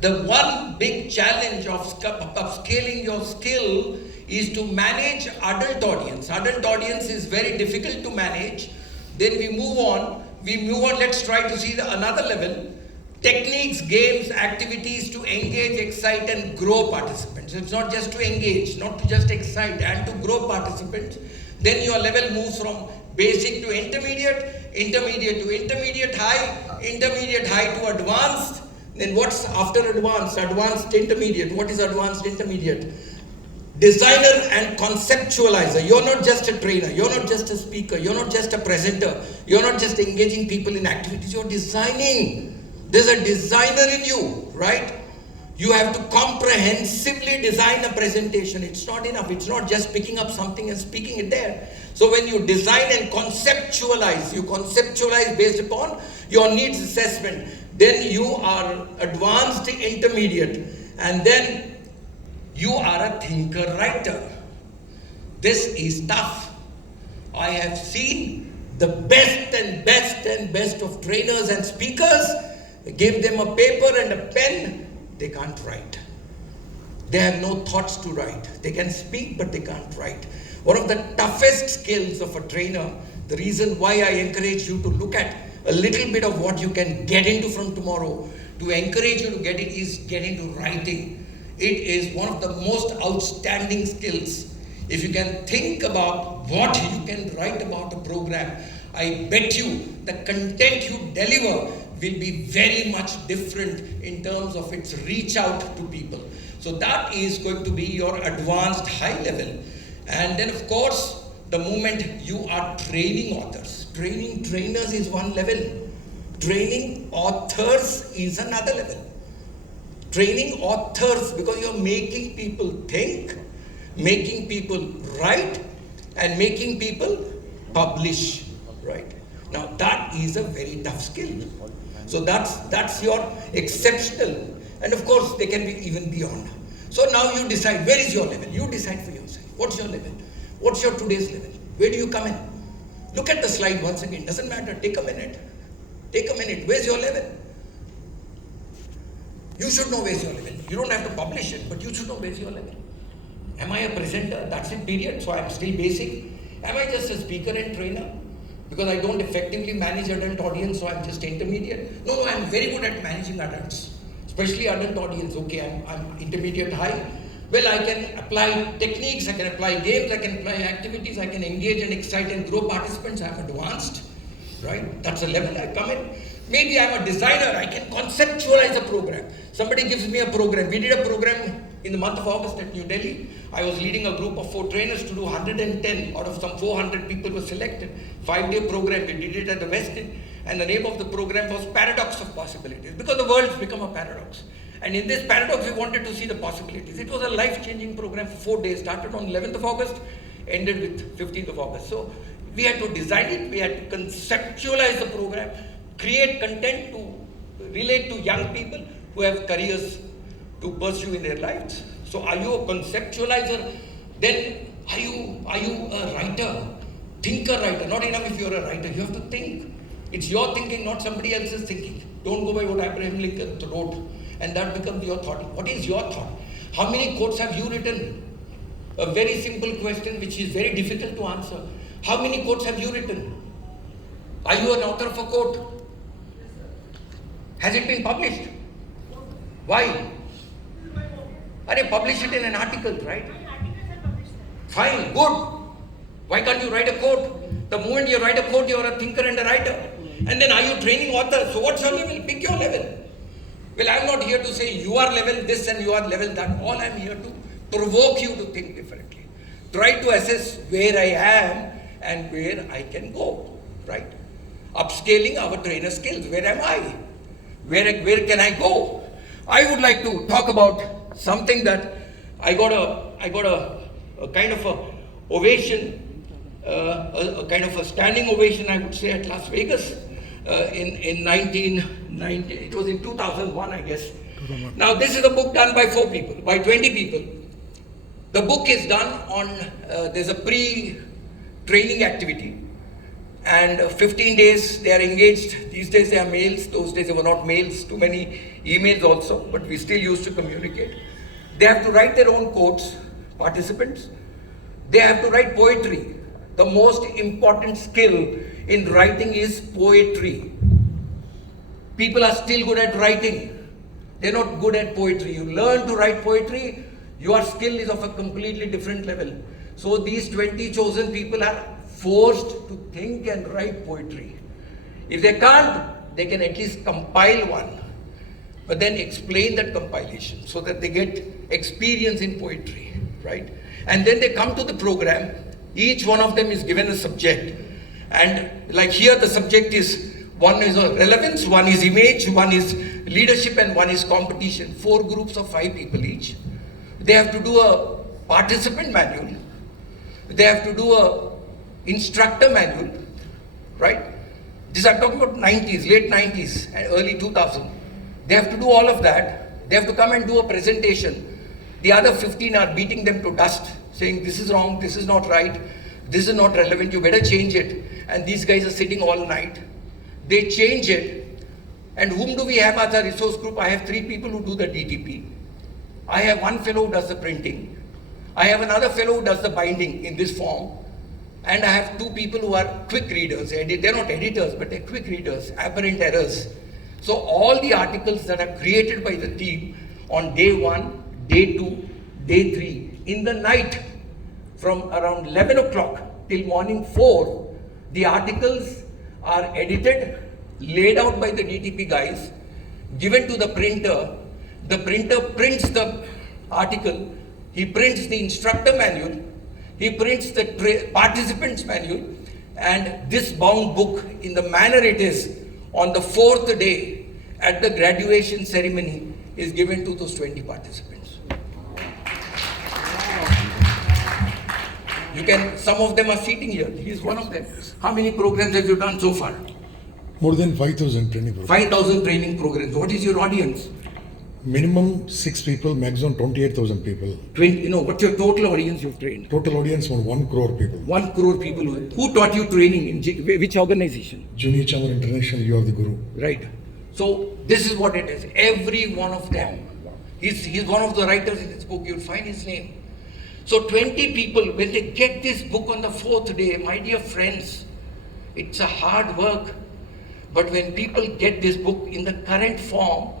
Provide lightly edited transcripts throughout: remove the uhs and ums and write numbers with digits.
The one big challenge of scaling your skill is to manage adult audience. Adult audience is very difficult to manage. Then we move on. Let's try to see another level. Techniques, games, activities to engage, excite, and grow participants. It's not just to engage, not to just excite, and to grow participants. Then your level moves from basic to intermediate, intermediate to intermediate high to advanced. Then what's after advanced? Advanced intermediate. What is advanced intermediate? Designer and conceptualizer. You're not just a trainer, you're not just a speaker, you're not just a presenter, you're not just engaging people in activities, you're designing. There's a designer in you, right? You have to comprehensively design a presentation. It's not enough. It's not just picking up something and speaking it there. So when you design and conceptualize, you conceptualize based upon your needs assessment. Then you are advanced intermediate. And then you are a thinker writer. This is tough. I have seen the best of trainers and speakers. Give them a paper and a pen, they can't write. They have no thoughts to write. They can speak, but they can't write. One of the toughest skills of a trainer, the reason why I encourage you to look at a little bit of what you can get into from tomorrow, to encourage you to get it, is get into writing. It is one of the most outstanding skills. If you can think about what you can write about a program, I bet you the content you deliver will be very much different in terms of its reach out to people. So that is going to be your advanced high level. And then of course, the moment you are training authors, training trainers is one level. Training authors is another level. Training authors, because you're making people think, making people write, and making people publish, right? Now that is a very tough skill. So that's your exceptional. And of course, they can be even beyond. So now you decide, where is your level? You decide for yourself. What's your level? What's your today's level? Where do you come in? Look at the slide once again. Doesn't matter. Take a minute. Take a minute. Where's your level? You should know where's your level. You don't have to publish it, but you should know where's your level. Am I a presenter? That's it, period. So I'm still basic. Am I just a speaker and trainer? Because I don't effectively manage adult audience, so I'm just intermediate. No, I'm very good at managing adults, especially adult audience. Okay, I'm intermediate high. Well, I can apply techniques, I can apply games, I can apply activities, I can engage and excite and grow participants. I'm advanced, right? That's the level I come in. Maybe I'm a designer, I can conceptualize a program. Somebody gives me a program. We did a program in the month of August at New Delhi. I was leading a group of 4 trainers to do 110 out of some 400 people were selected. 5-day program, we did it at the West End. And the name of the program was Paradox of Possibilities, because the world's become a paradox. And in this paradox, we wanted to see the possibilities. It was a life-changing program for 4 days, started on 11th of August, ended with 15th of August. So we had to design it, we had to conceptualize the program, create content to relate to young people who have careers to pursue in their lives. So are you a conceptualizer? Then are you a writer? Thinker writer. Not enough if you're a writer, you have to think. It's your thinking, not somebody else's thinking. Don't go by what Abraham Lincoln wrote, and that becomes your thought. What is your thought? How many quotes have you written? A very simple question which is very difficult to answer. How many quotes have you written? Are you an author of a quote? Has it been published? Why? Publish it in an article, right? Fine, good. Why can't you write a quote? The moment you write a quote, you are a thinker and a writer. And then are you training authors? So what's your level? Pick your level. Well, I'm not here to say you are level this and you are level that. All I'm here to provoke you to think differently. Try to assess where I am and where I can go, right? Upscaling our trainer skills. Where am I? Where can I go? I would like to talk about something that I got a kind of a ovation, a kind of a standing ovation, I would say, at Las Vegas in 1990. It was in 2001, I guess. Now, this is a book done by 4 people, by 20 people. The book is done on, there's a pre-training activity. And 15 days they are engaged. These days they are males. Those days they were not males. Too many emails also, but we still used to communicate. They have to write their own quotes, participants. They have to write poetry. The most important skill in writing is poetry. People are still good at writing. They're not good at poetry. You learn to write poetry, your skill is of a completely different level. So these 20 chosen people are forced to think and write poetry. If they can't, they can at least compile one, but then explain that compilation so that they get experience in poetry, right? And then they come to the program. Each one of them is given a subject. And like here, the subject is, one is relevance, one is image, one is leadership, and one is competition. 4 groups of 5 people each. They have to do a participant manual. They have to do a instructor manual, right? These are talking about 90s, late 90s and early 2000. They have to do all of that. They have to come and do a presentation. The other 15 are beating them to dust, saying this is wrong, this is not right, this is not relevant, you better change it. And these guys are sitting all night. They change it. And whom do we have as a resource group? I have 3 people who do the DTP. I have 1 fellow who does the printing. I have another fellow who does the binding in this form. And I have 2 people who are quick readers. They're not editors, but they're quick readers, apparent errors. So all the articles that are created by the team on day 1, day 2, day 3, in the night, from around 11 o'clock till morning 4, the articles are edited, laid out by the DTP guys, given to the printer. The printer prints the article, he prints the instructor manual, he prints the participants manual, and this bound book, in the manner it is, on the 4th day at the graduation ceremony, is given to those 20 participants. You can, some of them are sitting here. He is one of them. How many programs have you done so far? More than 5,000 training programs. 5,000 training programs. What is your audience? Minimum 6 people, maximum 28,000 people. 20, what's your total audience you've trained? Total audience on 1 crore people. 1 crore people. Who taught you training in which organization? Junior Chamber International, you are the guru. Right. So this is what it is. Every one of them. He's one of the writers in this book. You'll find his name. So 20 people, when they get this book on the 4th day, my dear friends, it's a hard work. But when people get this book in the current form,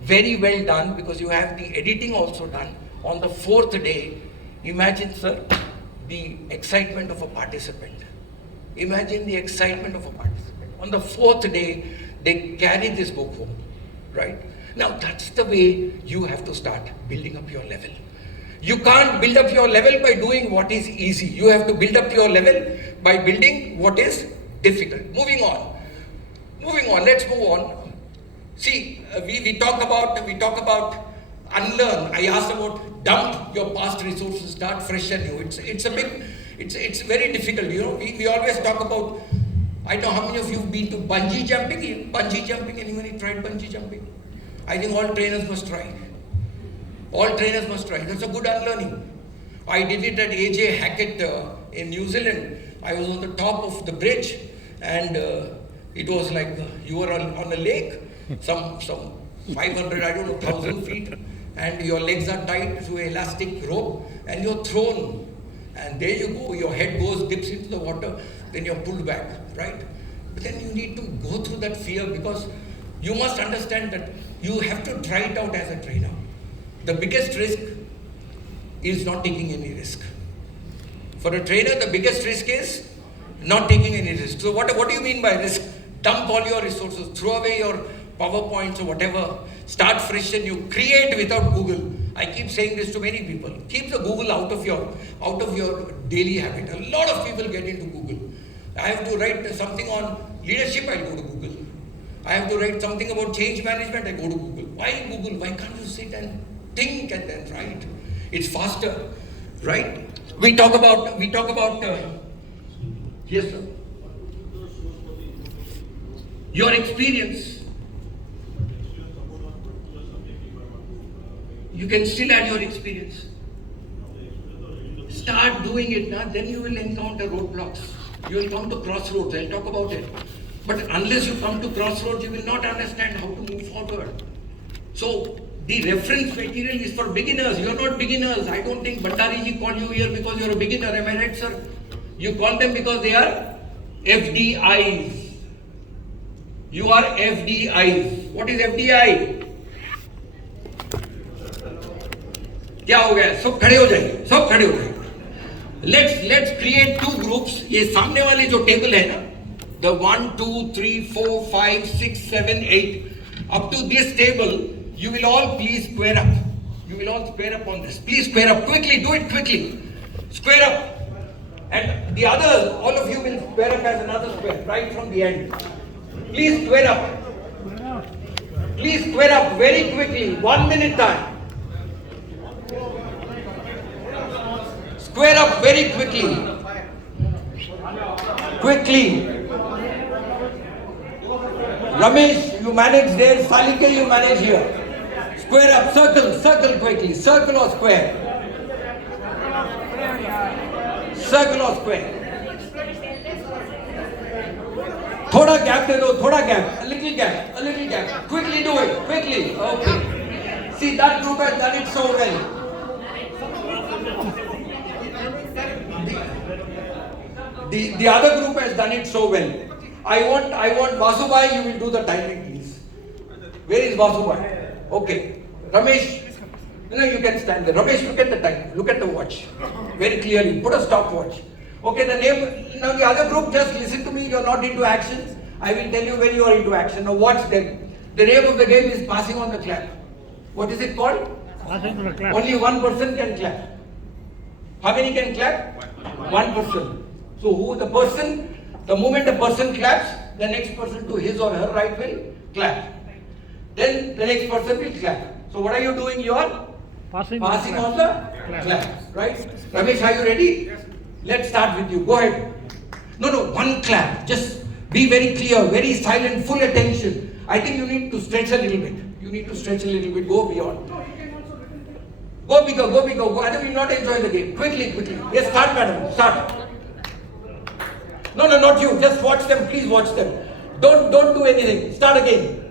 very well done, because you have the editing also done on the 4th day. Imagine, sir, the excitement of a participant. Imagine the excitement of a participant. On the 4th day, they carry this book home, right? Now, that's the way you have to start building up your level. You can't build up your level by doing what is easy. You have to build up your level by building what is difficult. Moving on, let's move on. See, we talk about unlearn. I asked about dump your past resources, start fresh and new. It's very difficult. We always talk about. I know how many of you have been to bungee jumping. Bungee jumping. Anyone tried bungee jumping? I think all trainers must try. All trainers must try. That's a good unlearning. I did it at AJ Hackett in New Zealand. I was on the top of the bridge, and it was like you were on a lake. Some 500, I don't know, 1,000 feet, and your legs are tied to an elastic rope, and you're thrown, and there you go, your head dips into the water, then you're pulled back, right? But then you need to go through that fear, because you must understand that you have to try it out as a trainer. The biggest risk is not taking any risk. For a trainer, the biggest risk is not taking any risk. So what do you mean by risk? Dump all your resources, throw away your PowerPoints or whatever, start fresh and you create without Google. I keep saying this to many people. Keep the Google out of your daily habit. A lot of people get into Google. I have to write something on leadership, I go to Google. I have to write something about change management, I go to Google. Why Google? Why can't you sit and think and then write? It's faster, right? We talk about yes, sir. Your experience. You can still add your experience. Start doing it now, then you will encounter roadblocks. You will come to crossroads. I'll talk about it. But unless you come to crossroads, you will not understand how to move forward. small world. So the reference material is for beginners. You are not beginners. I don't think Bhandari ji called you here because you are a beginner. Am I right, sir? You call them because they are FDIs. You are FDIs. What is FDI? क्या हो गया? सब खड़े हो जाइए, सब खड़े हो जाइए. Let's create two groups. ये सामने वाली जो टेबल है ना, the 1, 2, 3, 4, 5, 6, 7, 8. Up to this table, you will all please square up. You will all square up on this. Please square up quickly. Do it quickly. Square up. And the others, all of you will square up as another square right from the end. Please square up. Please square up very quickly. 1 minute time. Square up very quickly. Quickly. Ramesh, you manage there. Salike, you manage here. Square up. Circle quickly. Circle or square? Circle or square? Thoda gap de do. Thoda gap. A little gap. Quickly do it. Quickly. Okay. See, that group has done it so well. The other group has done it so well. I want Vasubhai, you will do the timing, please. Where is Vasubhai? Okay. Ramesh, you can stand there. Ramesh, look at the time. Look at the watch. Very clearly. Put a stopwatch. Okay, the name. Now the other group, just listen to me. You are not into action. I will tell you when you are into action. Now watch them. The name of the game is passing on the clap. What is it called? Passing on the clap. Only one person can clap. How many can clap? One person. So who the person, the moment the person claps, the next person to his or her right will clap. Then the next person will clap. So what are you doing? You are Passing on the clap. Right? Ramesh, are you ready? Let's start with you. Go ahead. No, one clap. Just be very clear, very silent, full attention. I think you need to stretch a little bit. Go beyond. Go bigger. Otherwise you will not enjoy the game. Quickly. Yes, start, madam. Start. No, not you. Just watch them. Please watch them. Don't do anything. Start again.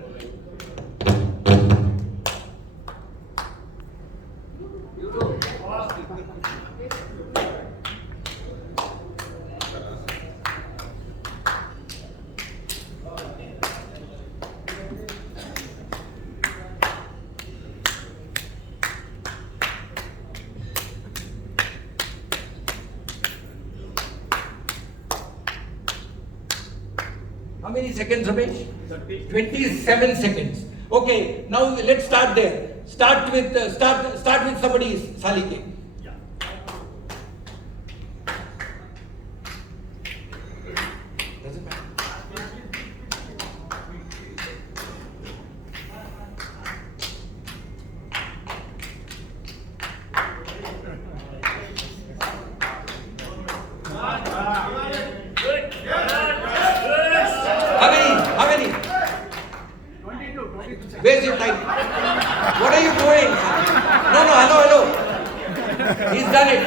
How many seconds, Ramesh? 27 seconds. Okay, now let's start there. Start with somebody, Salike. Doesn't matter. How many? 22. Where's your time? What are you doing? No, hello. He's done it.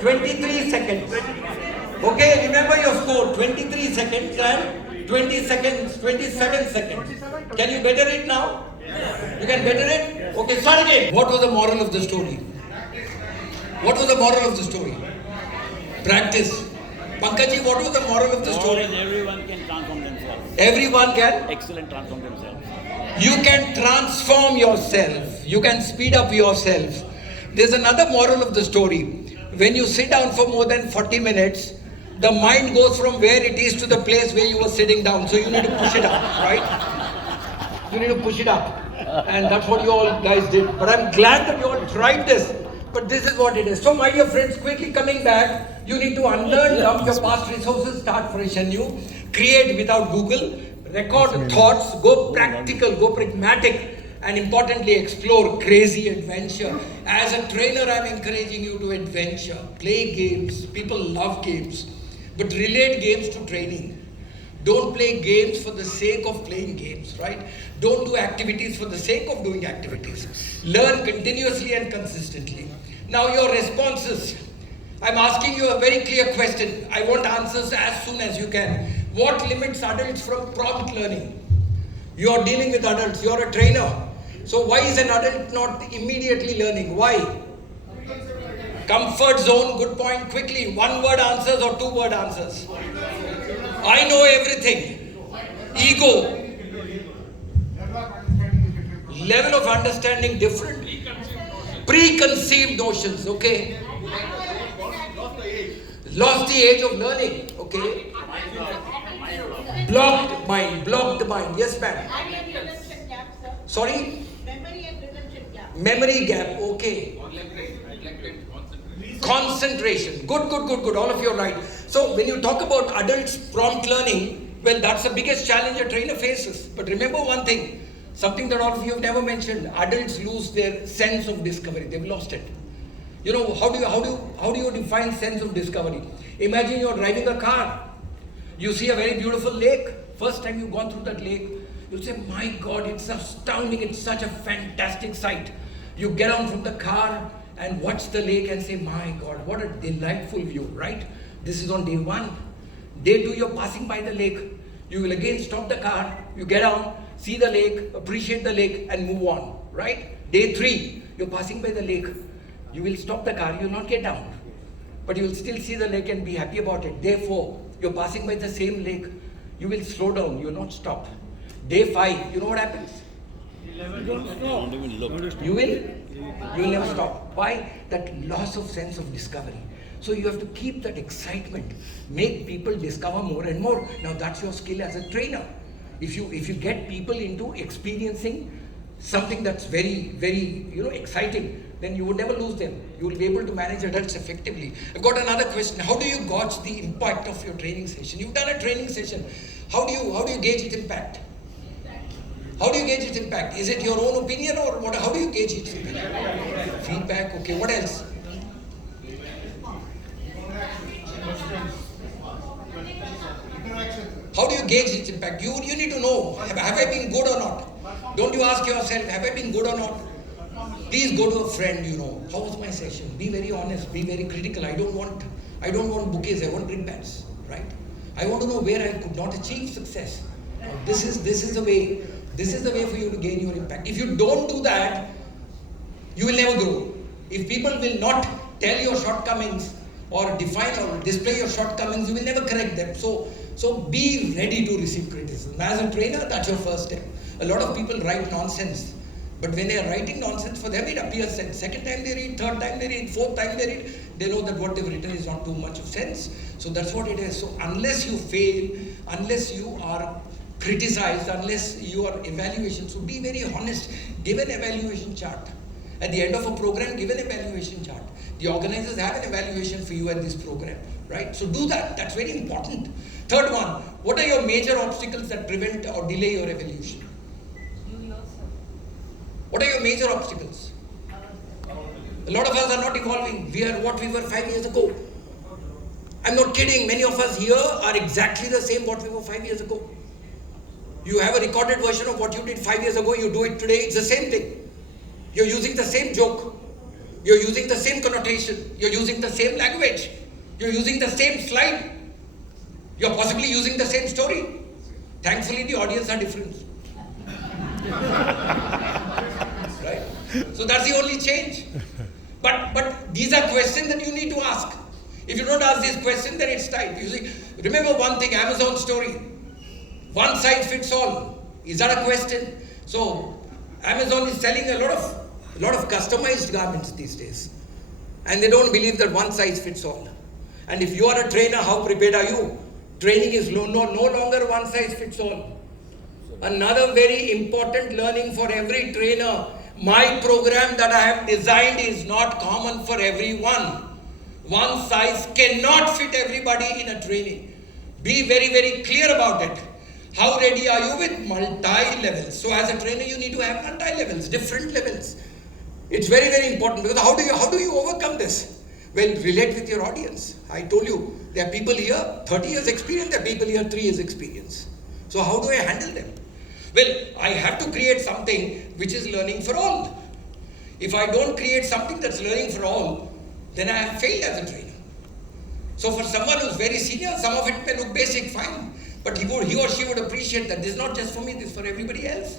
23 seconds. Okay, remember your score. 23 seconds and 20 seconds, 27 seconds. Can you better it now? You can better it? Okay, start again. What was the moral of the story? Practice. Pankaji, what was the moral of the story? Everyone can transform themselves. Everyone can? Excellent, transform themselves. You can transform yourself. You can speed up yourself. There's another moral of the story. When you sit down for more than 40 minutes, the mind goes from where it is to the place where you were sitting down. So you need to push it up, right? You need to push it up. And that's what you all guys did. But I'm glad that you all tried this. But this is what it is. So my dear friends, quickly coming back, you need to unlearn, dump your past resources, start fresh and new. Create without Google. Record thoughts. Go practical. Go pragmatic. And importantly, explore crazy adventure. As a trainer, I'm encouraging you to adventure. Play games. People love games. But relate games to training. Don't play games for the sake of playing games, right? Don't do activities for the sake of doing activities. Learn continuously and consistently. Now your responses. I'm asking you a very clear question. I want answers as soon as you can. What limits adults from prompt learning? You are dealing with adults. You are a trainer. So why is an adult not immediately learning? Why? Comfort zone, good point. Quickly, one word answers or two word answers. I know everything. Ego. Level of understanding different. Preconceived notions, okay. Lost the age of learning, okay. Blocked mind. Yes, ma'am. Sorry? Memory gap, okay. Concentration. Good. All of you are right. So when you talk about adults prompt learning, well, that's the biggest challenge a trainer faces. But remember one thing, something that all of you have never mentioned. Adults lose their sense of discovery. They've lost it. You know, how do you define sense of discovery? Imagine you're driving a car. You see a very beautiful lake. First time you've gone through that lake, you'll say, my God, it's astounding. It's such a fantastic sight. You get out from the car and watch the lake and say, my God, what a delightful view, right? This is on day 1. Day 2, you're passing by the lake. You will again stop the car. You get out, see the lake, appreciate the lake and move on, right? Day 3, you're passing by the lake. You will stop the car, you will not get down. But you will still see the lake and be happy about it. Day 4, you're passing by the same lake. You will slow down, you will not stop. Day 5, you know what happens? Don't even look. You will never stop. Why? That loss of sense of discovery. So you have to keep that excitement. Make people discover more and more. Now that's your skill as a trainer. If you get people into experiencing something that's very, very, exciting, then you would never lose them. You will be able to manage adults effectively. I've got another question. How do you gauge the impact of your training session? You've done a training session. How do you gauge its impact? How do you gauge its impact? Is it your own opinion or what? How do you gauge its impact? Feedback. Okay. What else? How do you gauge its impact? You need to know. Have I been good or not? Don't you ask yourself, have I been good or not? Please go to a friend, how was my session? Be very honest, be very critical. I don't want bouquets, I want brickbats, right? I want to know where I could not achieve success. This is the way for you to gain your impact. If you don't do that, you will never grow. If people will not tell your shortcomings or define or display your shortcomings, you will never correct them. So be ready to receive criticism. As a trainer, that's your first step. A lot of people write nonsense. But when they are writing nonsense, for them it appears sense. Second time they read, third time they read, fourth time they read, they know that what they've written is not too much of sense. So that's what it is. So unless you fail, unless you are criticized, unless your evaluation, so be very honest, give an evaluation chart. At the end of a program, give an evaluation chart. The organizers have an evaluation for you at this program, right? So do that, that's very important. Third one, what are your major obstacles that prevent or delay your evolution? What are your major obstacles? A lot of us are not evolving. We are what we were 5 years ago. I'm not kidding. Many of us here are exactly the same what we were 5 years ago. You have a recorded version of what you did 5 years ago. You do it today. It's the same thing. You're using the same joke. You're using the same connotation. You're using the same language. You're using the same slide. You're possibly using the same story. Thankfully, the audience are different. Right? So that's the only change. But these are questions that you need to ask. If you don't ask this question, then it's tight. You see, remember one thing, Amazon story. One size fits all. Is that a question? So Amazon is selling a lot of customized garments these days. And they don't believe that one size fits all. And if you are a trainer, how prepared are you? Training is no longer one size fits all. Another very important learning for every trainer, my program that I have designed is not common for everyone. One size cannot fit everybody in a training. Be very, very clear about it. How ready are you with multi-levels? So as a trainer, you need to have multi-levels, different levels. It's very, very important because how do you overcome this? Well, relate with your audience. I told you, there are people here, 30 years experience, there are people here, 3 years experience. So how do I handle them? Well, I have to create something which is learning for all. If I don't create something that's learning for all, then I have failed as a trainer. So for someone who's very senior, some of it may look basic, fine. But he or she would appreciate that this is not just for me, this is for everybody else.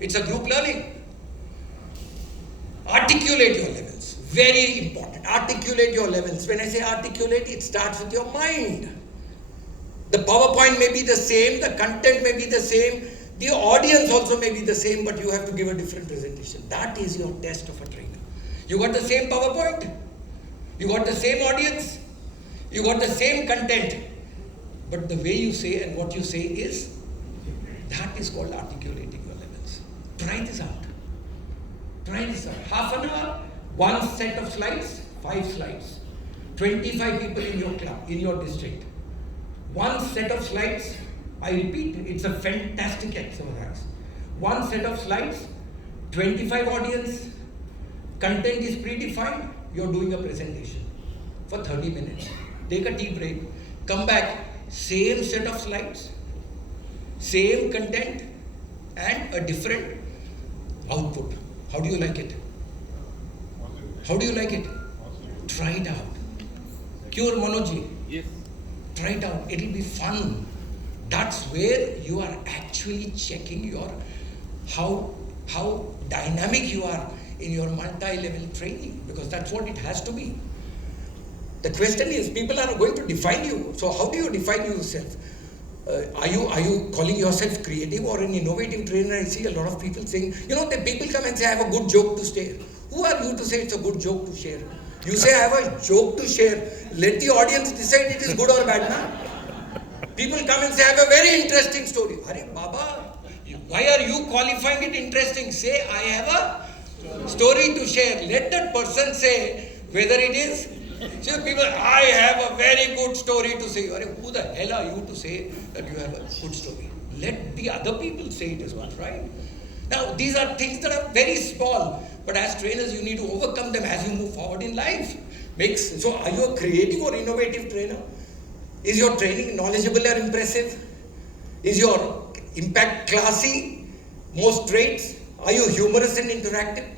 It's a group learning. Articulate your levels. Very important. Articulate your levels. When I say articulate, it starts with your mind. The PowerPoint may be the same, the content may be the same, the audience also may be the same, but you have to give a different presentation. That is your test of a trainer. You got the same PowerPoint, you got the same audience, you got the same content, but the way you say and what you say is, that is called articulating your levels. Try this out. Try this out. Half an hour, one set of slides, 5 slides. 25 people in your club, in your district. One set of slides, I repeat, it's a fantastic exercise. One set of slides, 25 audience, content is predefined, you're doing a presentation for 30 minutes. Take a tea break, come back, same set of slides, same content, and a different output. How do you like it? How do you like it? Try it out. Cure Manoji. Yes. Try it out. It'll be fun. That's where you are actually checking your how dynamic you are in your multi-level training, because that's what it has to be. The question is, people are going to define you. So how do you define yourself? Are you calling yourself creative or an innovative trainer? I see a lot of people saying, the people come and say, I have a good joke to share. Who are you to say it's a good joke to share? You say, I have a joke to share. Let the audience decide it is good or bad. Na? People come and say, I have a very interesting story. Arey Baba, why are you qualifying it interesting? Say, I have a story to share. Let that person say whether it is. See, people, I have a very good story to say. Arey, who the hell are you to say that you have a good story? Let the other people say it as well, right? Now, these are things that are very small, but as trainers, you need to overcome them as you move forward in life. So, are you a creative or innovative trainer? Is your training knowledgeable or impressive? Is your impact classy? Most traits? Are you humorous and interactive?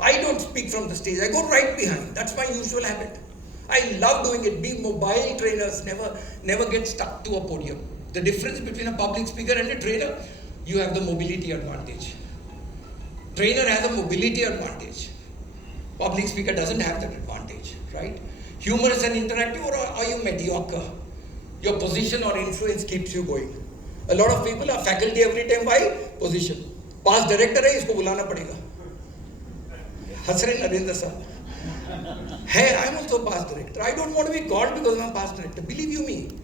I don't speak from the stage. I go right behind. That's my usual habit. I love doing it. Be mobile trainers. Never get stuck to a podium. The difference between a public speaker and a trainer, you have the mobility advantage. Trainer has a mobility advantage. Public speaker doesn't have that advantage, right? Humorous and interactive, or are you mediocre? Your position or influence keeps you going. A lot of people are faculty every time by position. Past director hai, isko bulana padega. Hasre Narendra sir. Hey, I'm also past director. I don't want to be called because I'm past director. Believe you me.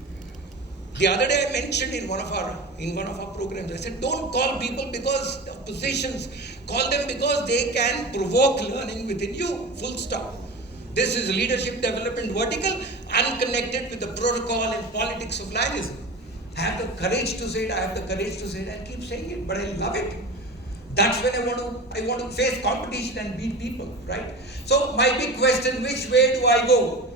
The other day I mentioned in one of our programs, I said, don't call people because of positions. Call them because they can provoke learning within you. Full stop. This is leadership development vertical, unconnected with the protocol and politics of liaison. I have the courage to say it, I have the courage to say it, and keep saying it, but I love it. That's when I want to face competition and beat people, right? So my big question, which way do I go?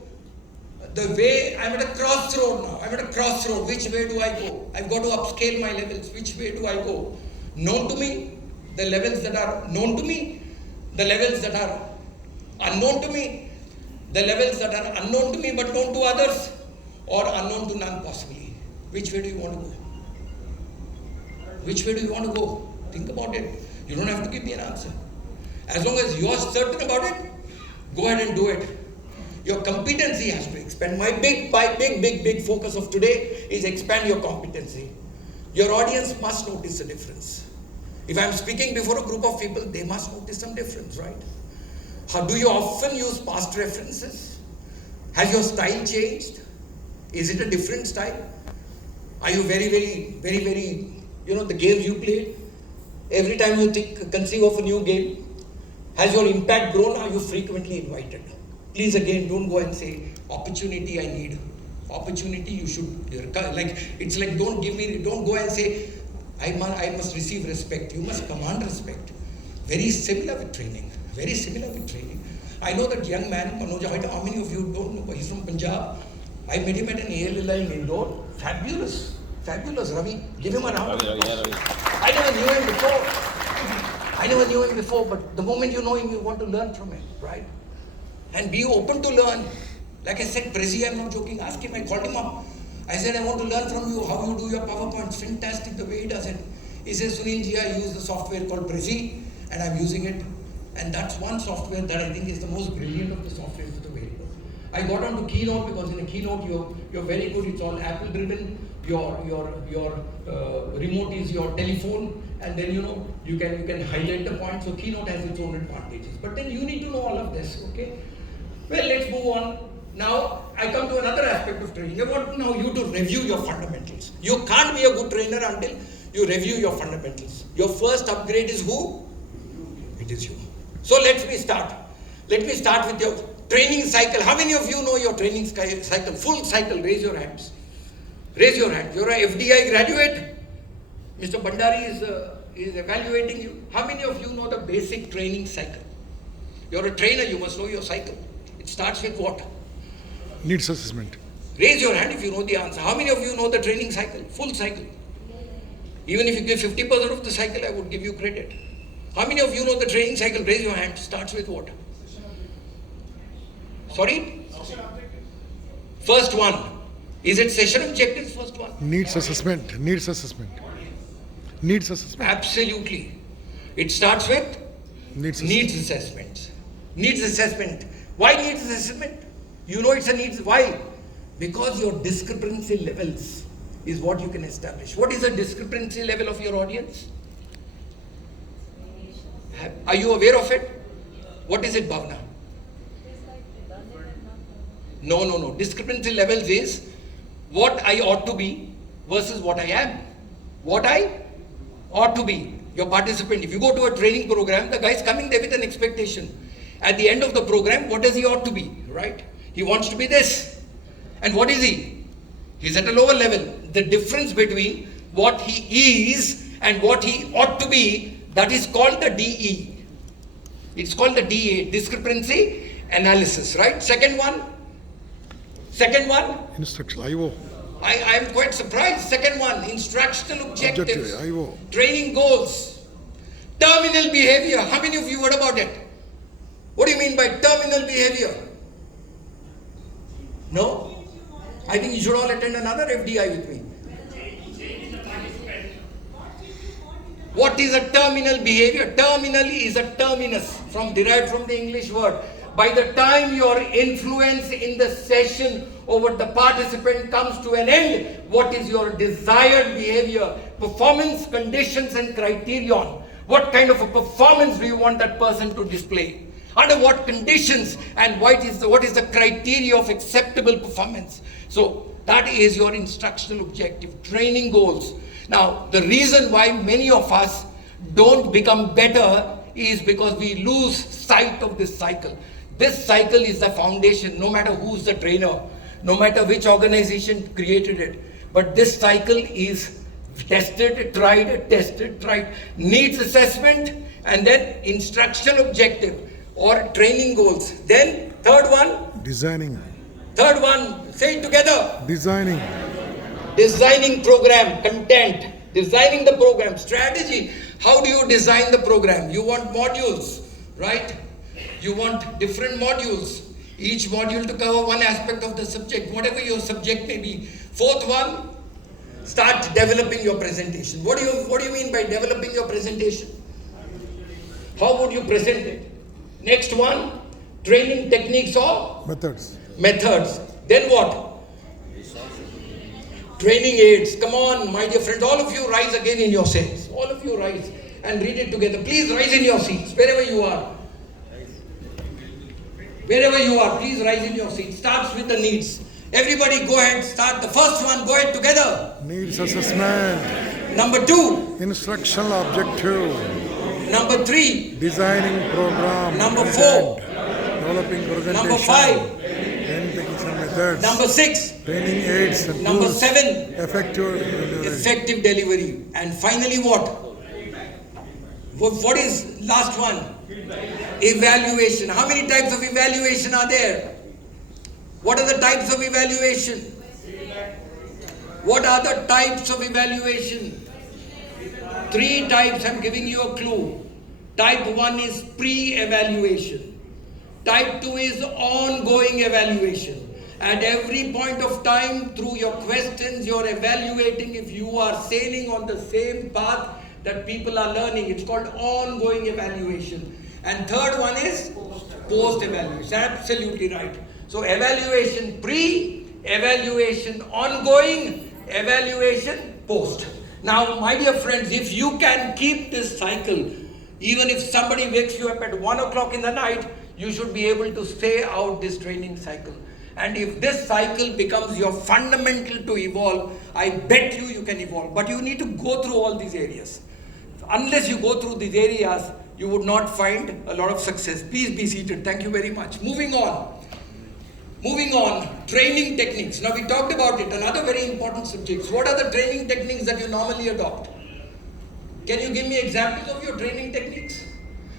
The way, I'm at a crossroad now. I'm at a crossroad. Which way do I go? I've got to upscale my levels. Which way do I go? Known to me, the levels that are known to me, the levels that are unknown to me, the levels that are unknown to me but known to others, or unknown to none possibly. Which way do you want to go? Which way do you want to go? Think about it. You don't have to give me an answer. As long as you're certain about it, go ahead and do it. Your competency has to expand. My big focus of today is expand your competency. Your audience must notice the difference. If I'm speaking before a group of people, they must notice some difference, right? How do you often use past references? Has your style changed? Is it a different style? Are you very, the games you played? Every time you conceive of a new game, has your impact grown? Are you frequently invited? Please again, don't go and say, opportunity I need. Opportunity you should, it's like don't go and say, I must receive respect. You must command respect. Very similar with training. Very similar with training. I know that young man, Manoj, how many of you don't know? He's from Punjab. I met him at an ALLI in Indore. Fabulous, Ravi. Give him a round. I never knew him before, but the moment you know him, you want to learn from him, right? And be open to learn. Like I said, Prezi, I'm not joking. Ask him. I called him up. I said, I want to learn from you how you do your PowerPoints. Fantastic the way he does it. He says, Sunilji, I use the software called Prezi and I'm using it. And that's one software that I think is the most brilliant of the softwares that are available. I got onto Keynote because in a Keynote you're very good. It's all Apple driven. Your remote is your telephone, and then you can highlight the point. So Keynote has its own advantages. But then you need to know all of this. Okay. Well, let's move on. Now I come to another aspect of training. I want now you to review your fundamentals. You can't be a good trainer until you review your fundamentals. Your first upgrade is who? It is you. So let me start. Let me start with your training cycle. How many of you know your training cycle? Full cycle, raise your hands. Raise your hands. You're a FDI graduate. Mr. Bhandari is evaluating you. How many of you know the basic training cycle? You're a trainer, you must know your cycle. It starts with what? Needs assessment. Raise your hand if you know the answer. How many of you know the training cycle? Full cycle. Even if you give 50% of the cycle, I would give you credit. How many of you know the training cycle? Raise your hand. Starts with what? Sorry? First one. Is it session objectives? First one. Needs assessment. Needs assessment. Needs assessment. Absolutely. It starts with Needs needs assessments. Needs assessment. Why needs assessment? You know it's a needs. Why? Because your discrepancy levels is what you can establish. What is the discrepancy level of your audience? Are you aware of it? What is it, Bhavna? No. Discrepancy levels is what I ought to be versus what I am. What I ought to be. Your participant, if you go to a training program, the guy is coming there with an expectation. At the end of the program, what does he ought to be, right? He wants to be this. And what is he? He's at a lower level. The difference between what he is and what he ought to be, that is called the DE. It's called the DA, discrepancy analysis, right? Second one. Instructional. IO. I am quite surprised. Second one, instructional objectives. Objective, IO. Training goals. Terminal behavior. How many of you heard about it? What do you mean by terminal behavior? No? I think you should all attend another FDI with me. What is a terminal behavior? Terminal is a terminus, derived from the English word. By the time your influence in the session over the participant comes to an end, what is your desired behavior? Performance, conditions and criterion. What kind of a performance do you want that person to display? Under what conditions, and what is the criteria of acceptable performance? So that is your instructional objective, training goals. Now, the reason why many of us don't become better is because we lose sight of this cycle. This cycle is the foundation, no matter who's the trainer, no matter which organization created it. But this cycle is tested, tried. Needs assessment, and then instructional objective or training goals. Then third one. Designing. Third one, say it together. Designing. Designing program, content, designing the program, strategy. How do you design the program? You want modules, right? You want different modules. Each module to cover one aspect of the subject, whatever your subject may be. Fourth one, start developing your presentation. What do you mean by developing your presentation? How would you present it? Next one, training techniques or Methods. Then what? Training aids. Come on, my dear friends, all of you rise again in your seats. All of you rise and read it together. Please rise in your seats, wherever you are. Wherever you are, please rise in your seats. Starts with the needs. Everybody go ahead, start the first one, go ahead together. Needs assessment. Number 2. Instructional objective. Number 3. Designing program. Number 4. Developing presentation. Number 5. Training techniques and methods. Number 6. Training aids and Number tools. 7. Effective delivery. Effective delivery. And finally what? What is last one? Evaluation. How many types of evaluation are there? What are the types of evaluation? What are the types of evaluation? 3 types. I'm giving you a clue. Type 1 is pre-evaluation. Type 2 is ongoing evaluation. At every point of time, through your questions, you're evaluating if you are sailing on the same path that people are learning. It's called ongoing evaluation. And third one is post-evaluation. Absolutely right. So evaluation pre, evaluation ongoing, evaluation post. Now, my dear friends, if you can keep this cycle, even if somebody wakes you up at 1 o'clock in the night, you should be able to stay out this training cycle. And if this cycle becomes your fundamental to evolve, I bet you can evolve. But you need to go through all these areas. Unless you go through these areas, you would not find a lot of success. Please be seated. Thank you very much. Moving on, training techniques. Now we talked about it. Another very important subject. What are the training techniques that you normally adopt? Can you give me examples of your training techniques?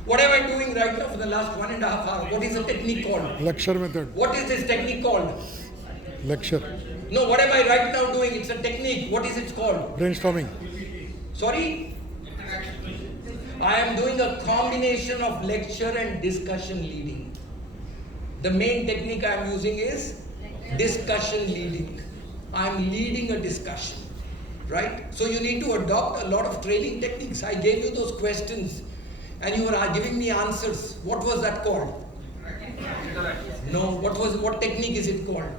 What am I doing right now for the last 1.5 hours? What is the technique called? Lecture method. What is this technique called? Lecture. No, what am I right now doing? It's a technique. What is it called? Brainstorming. Sorry? I am doing a combination of lecture and discussion leading. The main technique I am using is discussion leading. I am leading a discussion, right? So you need to adopt a lot of training techniques. I gave you those questions and you were giving me answers. What was that called? No, what technique is it called?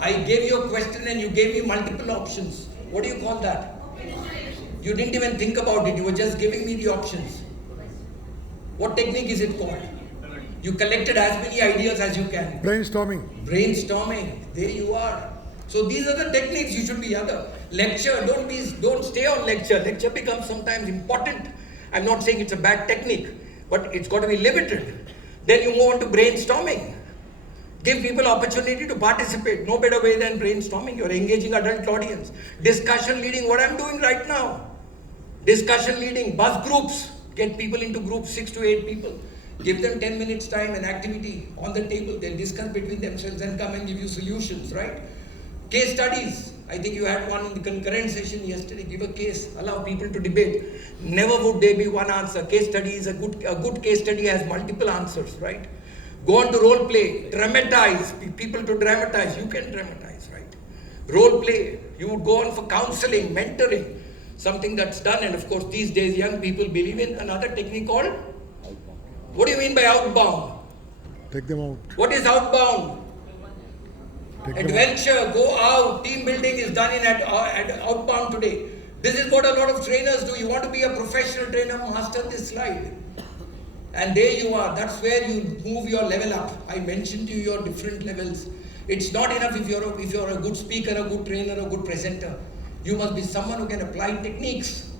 I gave you a question and you gave me multiple options. What do you call that? You didn't even think about it. You were just giving me the options. What technique is it called? You collected as many ideas as you can. Brainstorming. Brainstorming. There you are. So these are the techniques you should be other. Lecture. Don't stay on lecture. Lecture becomes sometimes important. I'm not saying it's a bad technique, but it's got to be limited. Then you move on to brainstorming. Give people opportunity to participate. No better way than brainstorming. You're engaging adult audience. Discussion leading. What I'm doing right now. Discussion leading. Buzz groups. Get people into groups, 6 to 8 people. Give them 10 minutes time and activity on the table. They'll discuss between themselves and come and give you solutions, right? Case studies. I think you had one in the concurrent session yesterday. Give a case. Allow people to debate. Never would there be one answer. Case study is a good case study has multiple answers, right? Go on to role play. Dramatize. People to dramatize. You can dramatize, right? Role play. You would go on for counseling, mentoring. Something that's done. And of course, these days, young people believe in another technique called? What do you mean by outbound? Take them out. What is outbound? Take them out. Adventure, go out. Team building is done in outbound today. This is what a lot of trainers do. You want to be a professional trainer, master this slide. And there you are. That's where you move your level up. I mentioned to you your different levels. It's not enough if you're a good speaker, a good trainer, a good presenter. You must be someone who can apply techniques,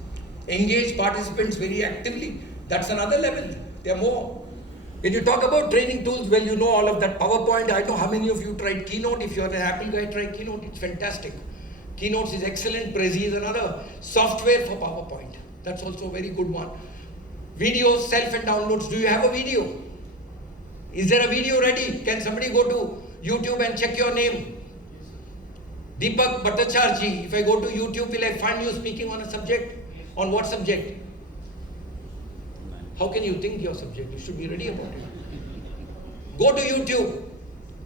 engage participants very actively. That's another level. There are more. When you talk about training tools, well, you know all of that. PowerPoint, I know how many of you tried Keynote. If you're an Apple guy, try Keynote. It's fantastic. Keynote is excellent. Prezi is another software for PowerPoint. That's also a very good one. Videos, self and downloads. Do you have a video? Is there a video ready? Can somebody go to YouTube and check your name? Deepak Bhattacharjee. If I go to YouTube, will I find you speaking on a subject? On what subject? How can you think your subject? You should be ready about it. Go to YouTube.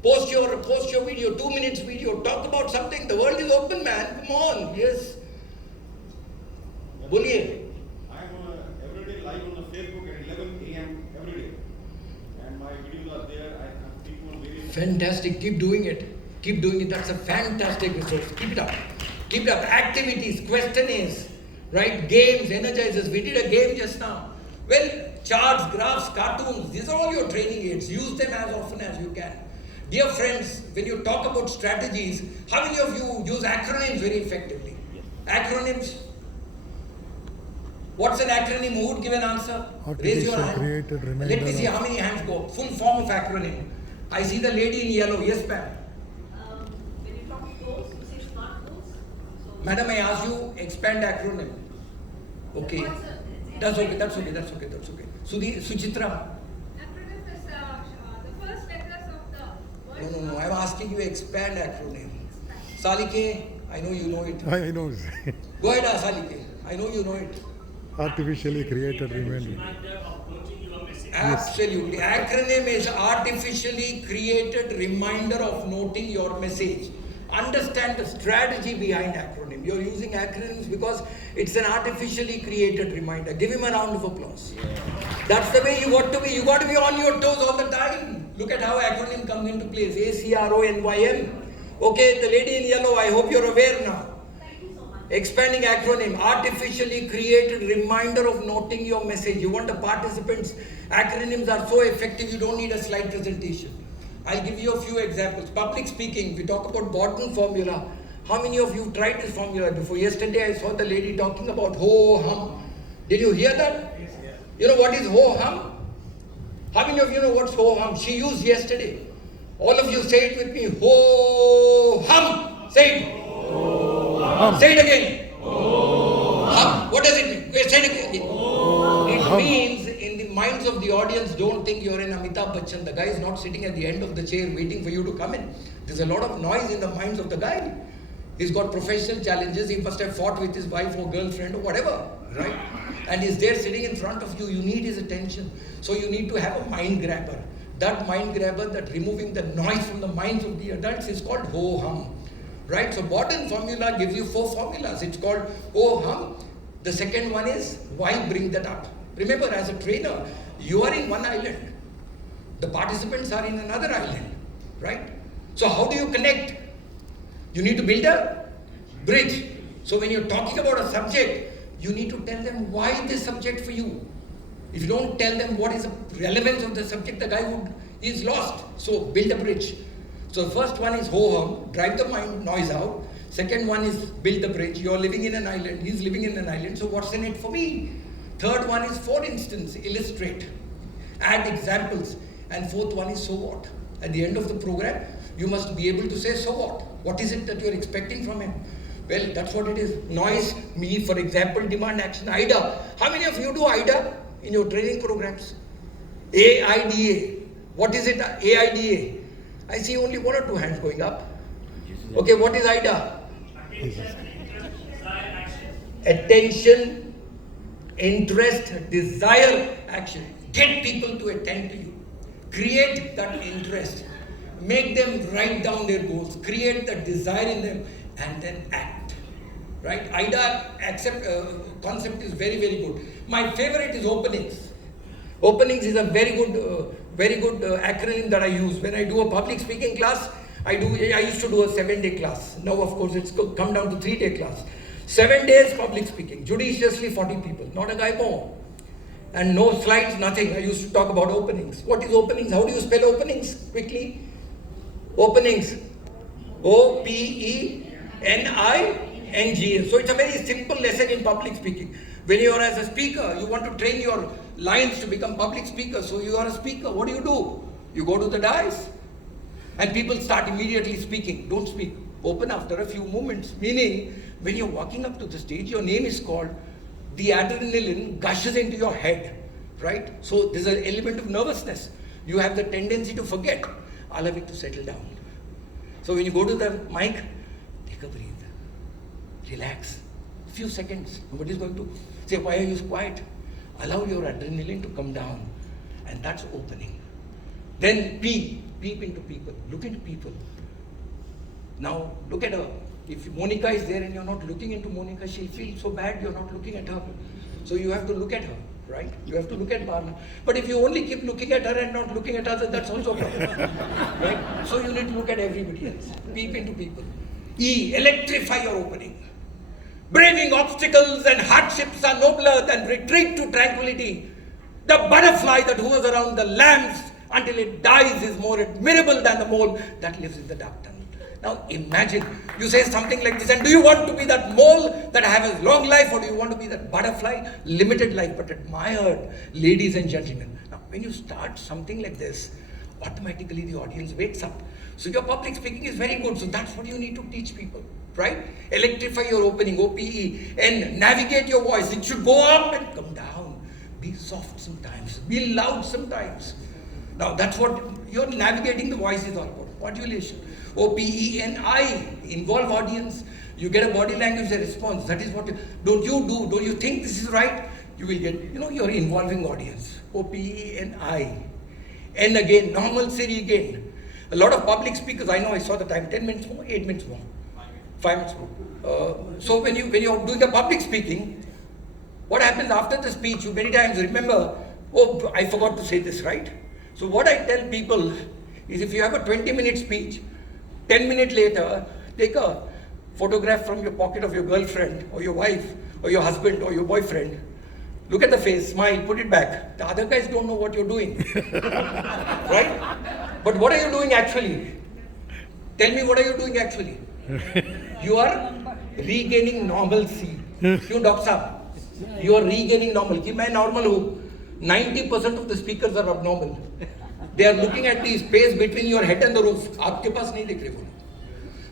Post your video, 2 minutes video. Talk about something. The world is open, man. Come on. Yes. Boliye. I'm every day live on the Facebook at 11 a.m. every day. And my videos are there. I speak on various... Fantastic. Keep doing it. Keep doing it. That's a fantastic resource. Keep it up. Keep it up. Activities, questionnaires, right? Games, energizers. We did a game just now. Well, charts, graphs, cartoons, these are all your training aids. Use them as often as you can. Dear friends, when you talk about strategies, how many of you use acronyms very effectively? Acronyms? What's an acronym? Who would give an answer? Raise your hand. Created, Let me see how many hands go. Full form of acronym. I see the lady in yellow. Yes, ma'am. When you talk goals, you say SMART goals. So Madam, I asked you expand acronym. Okay. That's okay. Suchitra. acronym is the first letters of the word. No. I'm asking you expand acronym. Salike, I know you know it. I know. Go ahead, Salike. I know you know it. Artificially created remainder. Absolutely. Acronym is artificially created reminder of noting your message. Understand the strategy behind acronym. You're using acronyms because it's an artificially created reminder. Give him a round of applause. That's the way you got to be. You got to be on your toes all the time. Look at how acronym comes into place. ACRONYM. Okay, the lady in yellow, I hope you're aware now. Thank you so much. Expanding acronym, artificially created reminder of noting your message. You want the participants, acronyms are so effective, you don't need a slide presentation. I'll give you a few examples. Public speaking, we talk about Gordon formula. How many of you tried this formula before? Yesterday I saw the lady talking about ho hum. Did you hear that? Yes. You know what is ho hum? How many of you know what's ho hum? She used yesterday. All of you say it with me. Ho hum. Say it. Say it again. Hum. What does it mean? Wait, say it again. It means in the minds of the audience, don't think you're in Amitabh Bachchan. The guy is not sitting at the end of the chair waiting for you to come in. There's a lot of noise in the minds of the guy. He's got professional challenges. He must have fought with his wife or girlfriend or whatever, right? And he's there sitting in front of you. You need his attention. So you need to have a mind grabber. That mind grabber, that removing the noise from the minds of the adults is called ho hum. Right? So Gordon formula gives you 4 formulas. It's called ho hum. The second one is why bring that up. Remember, as a trainer, you are in one island. The participants are in another island. Right? So how do you connect? You need to build a bridge. So when you're talking about a subject, you need to tell them why this subject for you. If you don't tell them what is the relevance of the subject, the guy is lost. So build a bridge. So the first one is ho hum, drive the mind noise out. Second one is build the bridge. You're living in an island, he's living in an island, so what's in it for me? Third one is for instance, illustrate, add examples. And fourth one is so what? At the end of the program, you must be able to say so what? What is it that you're expecting from him? Well, that's what it is. Noise, me, for example, demand, action, AIDA. How many of you do AIDA in your training programs? AIDA. What is it? AIDA. I see only 1 or 2 hands going up. Okay, what is AIDA? Attention, interest, desire, action. Get people to attend to you. Create that interest. Make them write down their goals. Create that desire in them and then act. Right? AIDA concept is very, very good. My favorite is openings. Openings is a very good acronym that I use. When I do a public speaking class, I used to do a 7-day class. Now, of course, it's come down to 3-day class. 7 days public speaking, judiciously 40 people, not a guy more. And no slides, nothing. I used to talk about openings. What is openings? How do you spell openings? Quickly. Openings. OPENINGS. So it's a very simple lesson in public speaking. When you are as a speaker, you want to train your lines to become public speakers. So you are a speaker. What do? You go to the dais. And people start immediately speaking. Don't speak. Open after a few moments. Meaning, when you're walking up to the stage, your name is called, the adrenaline gushes into your head. Right? So there's an element of nervousness. You have the tendency to forget. Allow it to settle down. So when you go to the mic, take a breath. Relax. A few seconds. Nobody's going to say, why are you quiet? Allow your adrenaline to come down. And that's opening. Then peep into people. Look into people. Now, look at her. If Monica is there and you're not looking into Monica, she'll feel so bad you're not looking at her. So you have to look at her, right? You have to look at Bharna. But if you only keep looking at her and not looking at others, that's also a problem, right? So you need to look at everybody else. Peep into people. E, electrify your opening. Braving obstacles and hardships are nobler than retreat to tranquility. The butterfly that hovers around the lamps until it dies is more admirable than the mole that lives in the dark tunnel. Now imagine, you say something like this, and do you want to be that mole that has a long life, or do you want to be that butterfly, limited life but admired, ladies and gentlemen? Now when you start something like this, automatically the audience wakes up. So your public speaking is very good, so that's what you need to teach people, right? Electrify your opening, OPE, and navigate your voice. It should go up and come down. Be soft sometimes, be loud sometimes. Now that's what you're navigating the voice is all about. Modulation. OPENI, involve audience. You get a body language, a response. That is what don't you think this is right? You will get, you're involving audience. OPE and I. N again, normalcy again. A lot of public speakers, I know I saw the time, 10 minutes more, 8 minutes more, 5 minutes more. So when you're doing the public speaking, what happens after the speech, you many times remember, oh, I forgot to say this, right? So what I tell people is if you have a 20-minute speech, 10 minutes later, take a photograph from your pocket of your girlfriend or your wife or your husband or your boyfriend, look at the face, smile, put it back. The other guys don't know what you're doing, right? But what are you doing actually? Tell me, what are you doing actually? You are regaining normalcy. क्यों doctor साहब? You are regaining normal. कि मैं normal हूँ. 90% of the speakers are abnormal. They are looking at the space between your head and the roof. आपके पास नहीं दिख रहे वो.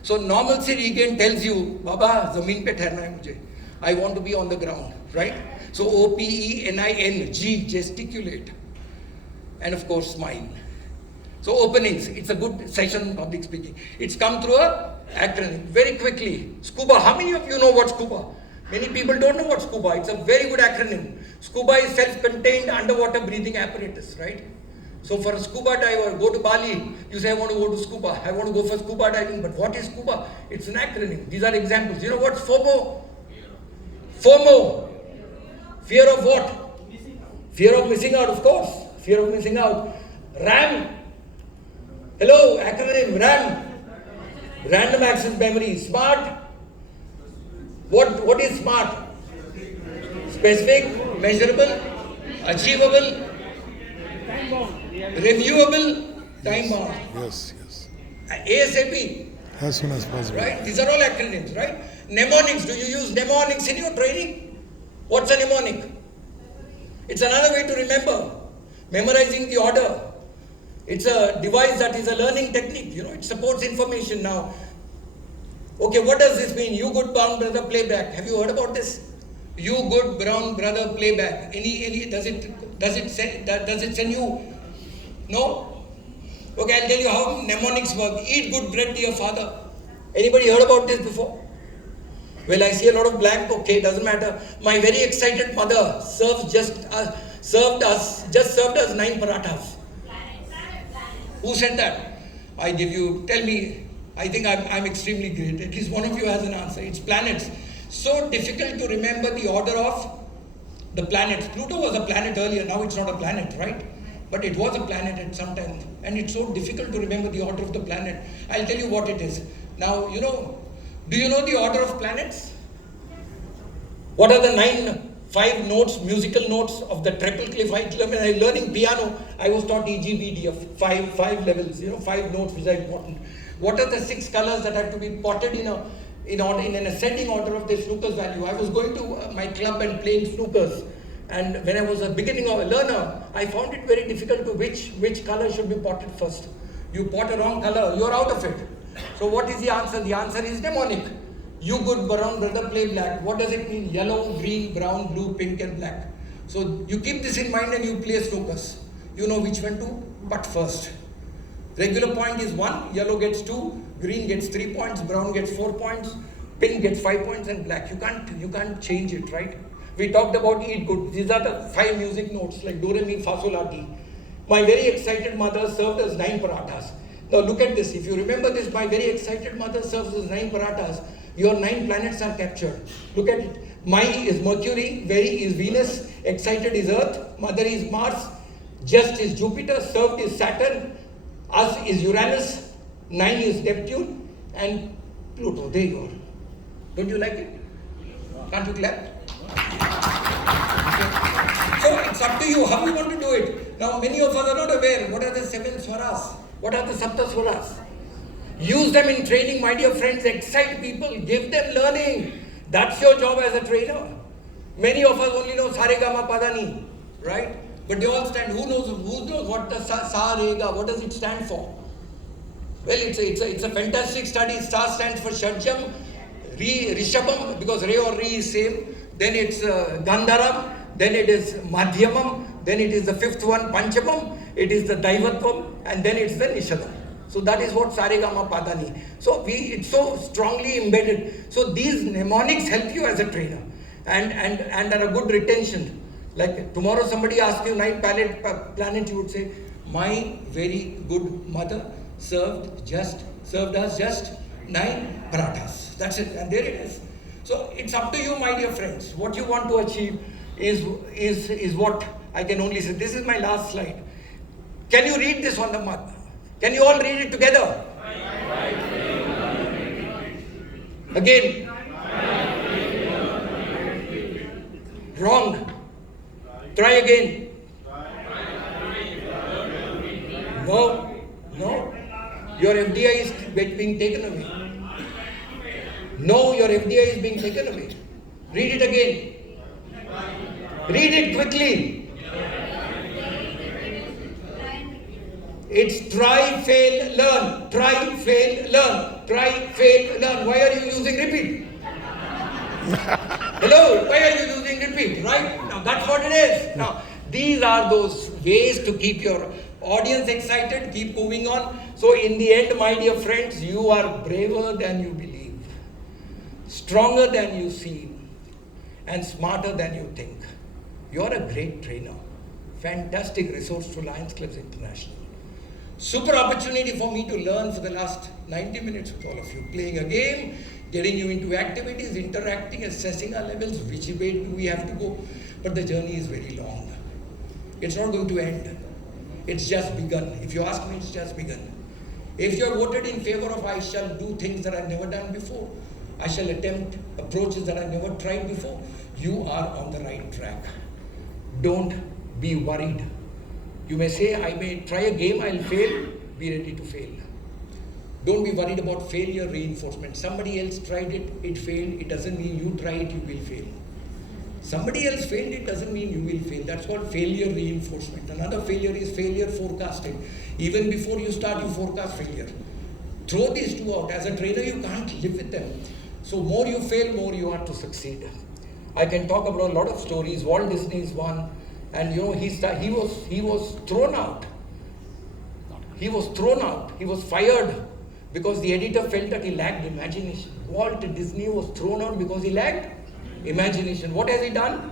So normalcy regain tells you, बाबा जमीन पे ठहरना है मुझे. I want to be on the ground, right? So OPENIN, G, gesticulate, and of course smile. So openings, it's a good session on public speaking. It's come through a acronym. Very quickly, SCUBA. How many of you know what SCUBA? Many people don't know what SCUBA. It's a very good acronym. SCUBA is self-contained underwater breathing apparatus, right? So for a scuba diver, go to Bali, you say I want to go to scuba, I want to go for scuba diving, but what is scuba? It's an acronym. These are examples. You know what's FOMO? FOMO. Fear of what? Fear of missing out, of course. Fear of missing out. RAM. Hello, acronym RAM. Random access memory. SMART. What is SMART? Specific, measurable, achievable, reviewable, time bound. Yes. ASAP. As soon as possible. Right? These are all acronyms, right? Mnemonics. Do you use mnemonics in your training? What's a mnemonic? It's another way to remember. Memorizing the order. It's a device that is a learning technique. It supports information now. Okay, what does this mean? You good brown brother playback. Have you heard about this? You good brown brother playback. Any does it send you? No? Okay, I'll tell you how mnemonics work. Eat good bread, dear father. Anybody heard about this before? Well, I see a lot of blank. Okay, doesn't matter. My very excited mother served us 9 parathas. Who said that? I give you. Tell me. I think I'm extremely great. At least one of you has an answer. It's planets. So difficult to remember the order of the planets. Pluto was a planet earlier. Now it's not a planet, right? But it was a planet at some time. And it's so difficult to remember the order of the planet. I'll tell you what it is. Now, do you know the order of planets? What are the 5 notes, musical notes of the treble clef? When I was learning piano, I was taught EGBD of 5 levels, 5 notes which are important. What are the 6 colors that have to be potted in an ascending order of their snooker's value? I was going to my club and playing snookers. And when I was a beginning of a learner, I found it very difficult to which color should be potted first. You pot a wrong color, you're out of it. So what is the answer? The answer is mnemonic. You good brown brother play black. What does it mean? Yellow, green, brown, blue, pink and black. So you keep this in mind and you play snookers. You know which one to putt first. Regular point is 1, yellow gets 2, green gets 3 points, brown gets 4 points, pink gets 5 points and black. You can't change it, right? We talked about eat good. These are the 5 music notes like do, re, mi, fa, sol, la, ti. My very excited mother served us 9 parathas. Now look at this. If you remember this, my very excited mother serves us 9 parathas. Your 9 planets are captured. Look at it. My is Mercury, very is Venus, excited is Earth, mother is Mars, just is Jupiter, served is Saturn, us is Uranus, 9 is Neptune, and Pluto. There you are. Don't you like it? Can't you clap? Okay. So it's up to you how you want to do it. Now many of us are not aware. What are the 7 swaras? What are the Sapta swaras? Use them in training, my dear friends. Excite people. Give them learning. That's your job as a trainer. Many of us only know Sa Re Ga Ma Pa Da Ni, right? But they all stand. Who knows what the Sa Re Ga? What does it stand for? Well, it's a fantastic study. Sa stands for Shadjam, Rishabam, because Re or Re is same. Then it's Gandharam. Then it is Madhyamam. Then it is the 5th one, Panchamam. It is the Daivatvam. And then it's the Nishadam. So that is what Sa Re Ga Ma Pa Da Ni. So it's so strongly embedded. So these mnemonics help you as a trainer and are a good retention. Like tomorrow somebody asks you 9 planets, you would say, my very good mother served us just 9 parathas. That's it, and there it is. So it's up to you, my dear friends. What you want to achieve is what I can only say. This is my last slide. Can you read this on the mug? Can you all read it together? Again. Wrong. Try again. No. Your FDI is being taken away. No, your FDI is being taken away. Read it again. Read it quickly. It's try, fail, learn. Try, fail, learn. Try, fail, learn. Why are you using repeat? Hello, why are you using repeat? Right? Now that's what it is. Now, these are those ways to keep your audience excited, keep moving on. So in the end, my dear friends, you are braver than you believe, stronger than you seem, and smarter than you think. You're a great trainer. Fantastic resource to Lions Clubs International. Super opportunity for me to learn for the last 90 minutes with all of you. Playing a game, getting you into activities, interacting, assessing our levels, which way do we have to go. But the journey is very long. It's not going to end. It's just begun. If you ask me, it's just begun. If you are voted in favor of I shall do things that I've never done before, I shall attempt approaches that I've never tried before, you are on the right track. Don't be worried. You may say, I may try a game, I'll fail. Be ready to fail. Don't be worried about failure reinforcement. Somebody else tried it, it failed. It doesn't mean you try it, you will fail. Somebody else failed, it doesn't mean you will fail. That's called failure reinforcement. Another failure is failure forecasting. Even before you start, you forecast failure. Throw these two out. As a trainer, you can't live with them. So more you fail, more you are to succeed. I can talk about a lot of stories. Walt Disney is one. And he was thrown out. He was thrown out. He was fired because the editor felt that he lacked imagination. Walt Disney was thrown out because he lacked imagination. What has he done?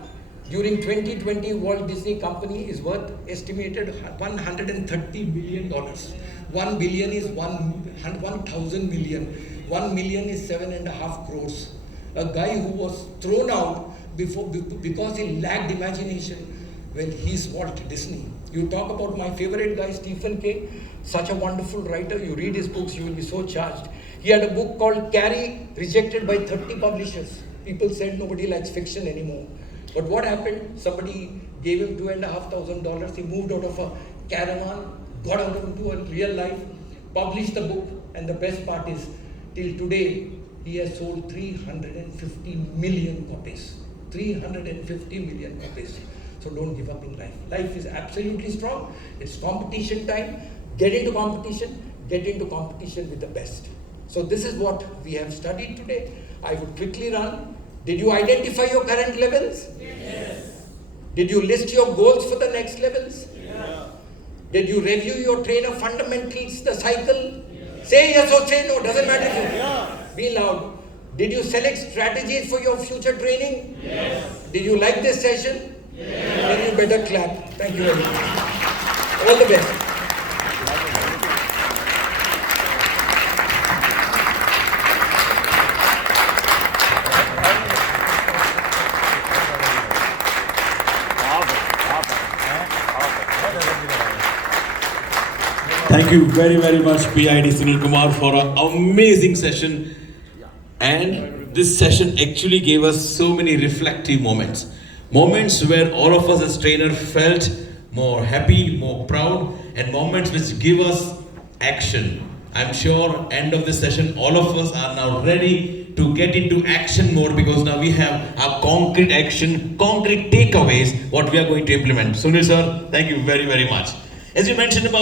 During 2020, Walt Disney Company is worth estimated $130 billion. 1 billion is 1,000 million. 1 million is 7.5 crores. A guy who was thrown out because he lacked imagination. Well, he's Walt Disney. You talk about my favorite guy, Stephen King, such a wonderful writer. You read his books, you will be so charged. He had a book called Carrie, rejected by 30 publishers. People said nobody likes fiction anymore. But what happened? Somebody gave him $2,500. He moved out of a caravan, got out into a real life, published the book, and the best part is, till today, he has sold 350 million copies. 350 million copies. So don't give up in life. Life is absolutely strong. It's competition time. Get into competition with the best. So this is what we have studied today. I would quickly run. Did you identify your current levels? Yes. Did you list your goals for the next levels? Yeah. Did you review your trainer fundamentals, the cycle? Yeah. Say yes or say no, doesn't matter. Yeah. Be loud. Did you select strategies for your future training? Yes. Did you like this session? Yes. Then you better clap. Thank you very much. All the best. Thank you very, very much, PID Sunil Kumar, for an amazing session. And this session actually gave us so many reflective moments. Moments where all of us as trainers felt more happy, more proud, and moments which give us action. I'm sure end of this session, all of us are now ready to get into action mode, because now we have our concrete action, concrete takeaways, what we are going to implement. Sunil sir, thank you very, very much. As you mentioned about